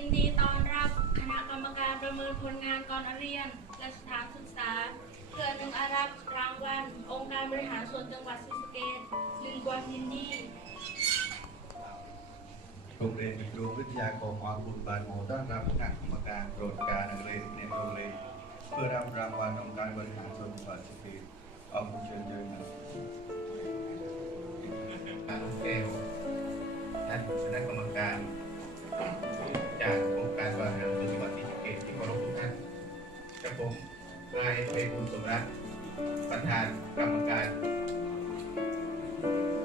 ยินดีต้อนรับคณะกรรมการประเมินผลงานก่อนเรียน และสถานศึกษาเพื่อหนึ่งอารับรางวัลองค์การบริหารส่วนจังหวัดศรีสะเกษหนึ่งความยินดีโรงเรียนมีครูวิทยากรความบุญบานโมต้อนรับคณะกรรมการโปรดการนักเรียนในโรงเรียนเพื่อรับรางวัลองค์การบริหารส่วนจังหวัดสุพรรณเอาผู้เชิญเชิญครับทางแก้วท่านคณะกรรมการ ผมนายเพบุญสมรัตน์ประธานกรรมการ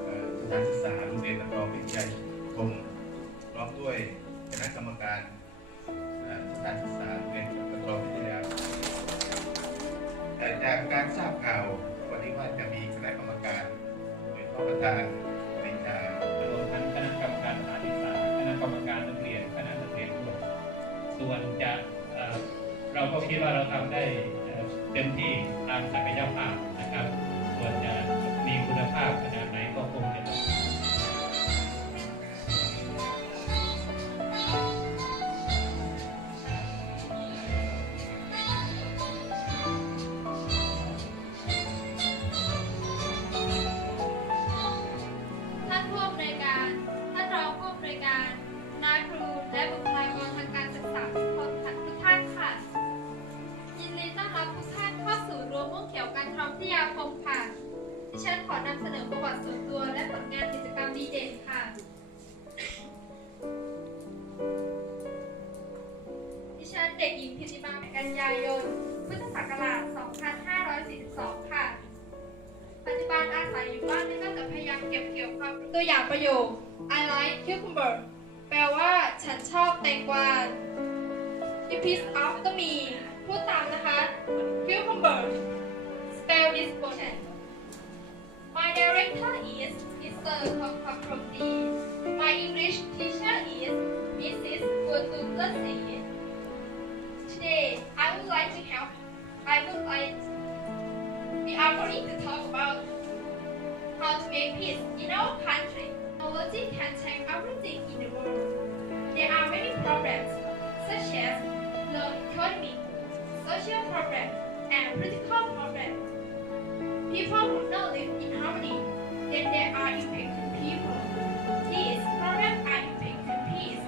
อ่อสถานศึกษาโรงเรียนตะกรวิทยาคมพร้อมด้วยคณะกรรมการอ่อสถานศึกษาโรงเรียนกระทรวงวิทยาแต่จากการทราบข่าววันนี้ว่าจะมีคณะกรรมการโดยพาะประธาน ก็คิดว่าเราทำได้เอ่อเต็มที่ตามศักยภาพนะครับส่วนจะมีคุณภาพขนาดไหนก็คงจะต้อง นขอนำเสนอประวัติส่วนตัวและผลงานกิจกรรมดีเด่นค่ะ ดิฉันเด็กหญิงพิธิมากันยายน พุทธศักราช 2542 ค่ะ ปัจจุบันอาศัยอยู่บ้านและก็จะพยายามเก็บเกี่ยวความตัวอย่างประโยค I like cucumber แปลว่าฉันชอบแตงกวา Repeat after me พูดตามนะคะ cucumber spell this portion director is Mr. D My English teacher is Mrs. Plessy Today I would like to help I would like we are going to talk about how to make peace in our country. Technology can change everything in the world. There are many problems, such as the economy, social problems, and political problems. People would not live in harmony, then there are impacting people. These problems are impacting peace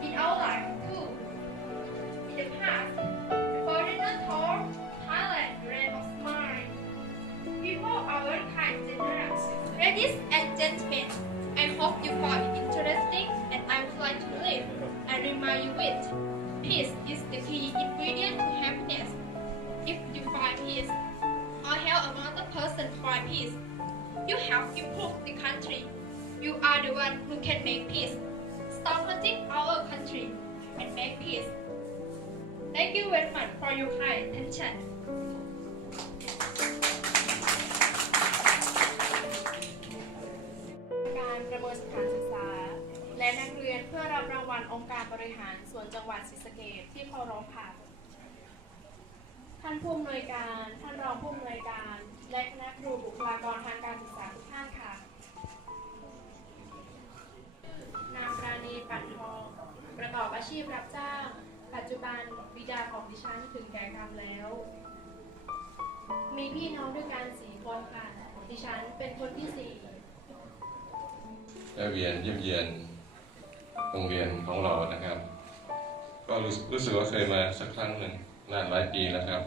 in our life too. In the past, foreigners told Thailand land of smile. People are very kind and generous. Ladies and gentlemen, I hope you find it interesting and I would like to leave and remind you with peace is the key ingredient person find peace, you have improved the country. You are the one who can make peace. Stop hurting our country and make peace. Thank you very much for your kind attention. การประเมินสถานศึกษา และนักเรียนเพื่อรับรางวัลองค์การบริหารส่วนจังหวัดศรีสะเกษที่เคารพค่ะ ท่านผู้อำนวยการ ท่านรองาของดิฉันถึงแก่กรรมแล้ว มีพี่น้องด้วยกันสี่คนค่ะดิฉันเป็นคนที่สี่ได้เวียนเยี่ยมเยียนโรงเรียนของเรานะครับ ก็รู้รู้สึกว่าเคยมาสักครั้งหนึ่งนานหลายปีแล้วครับ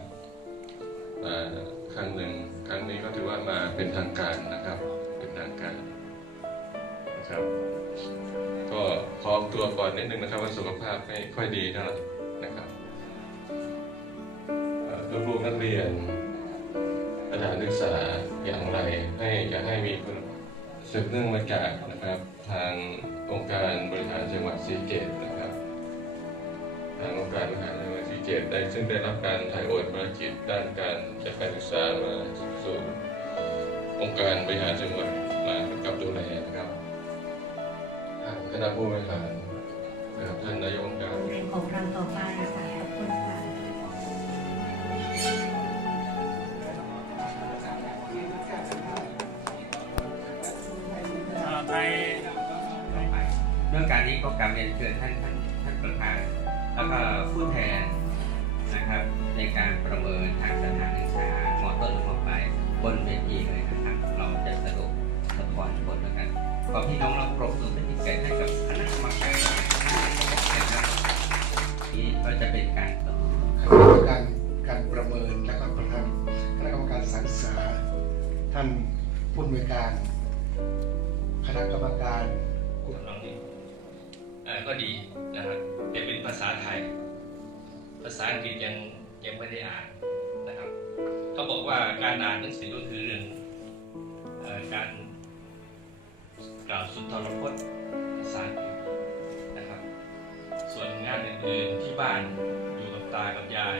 ครั้งหนึ่งครั้งนี้ก็ถือว่ามาเป็นทางการนะครับ เป็นทางการนะครับ ก็ขอตัวก่อนนิดนึงนะครับว่าสุขภาพไม่ค่อยดีเท่าไหร่ นักเรียนสถานศึกษาอย่างไร ให้จะให้มีคุณสืบเนื่องมาจากนะครับ ทางองค์การบริหารจังหวัดศรีเกตนะครับ ทางองค์การบริหารจังหวัดศรีเกตได้ซึ่งได้รับการถ่ายโอนภารกิจด้านการจัดการศึกษามาสู่องค์การบริหารจังหวัดมากำกับดูแลนะครับทางคณะผู้บริหารนะครับท่านนายกองค์การ เรื่องการนี้ก็กลับเรียนเชิญท่านท่านท่านประธานแล้วก็ผู้แทนนะครับ ในการประเมินทางสถานศึกษามอต้นมอปลายบนเวทีเลยนะครับ เราจะสรุปสปอนผลแล้วกันขอพี่น้องเราปรบมือเป็นที่เกิดให้กับคณะกรรมการนะครับนี่ก็จะเป็นการการการประเมินและก็ประธานคณะกรรมการสรรเสริญท่านผู้อำนวยการ คณะกรรมการกลุ่มเรา ก็ดีนะครับแต่เป็นภาษาไทย ภาษาอังกฤษยังยังไม่ได้อ่านนะครับเขาบอกว่าการอ่านหนังสือก็คือเรื่องอการกล่าวสุนทรพจน์ภาษาอังกฤษนะครับ ส่วนงานอื่นๆที่บ้านอยู่กับตากับยาย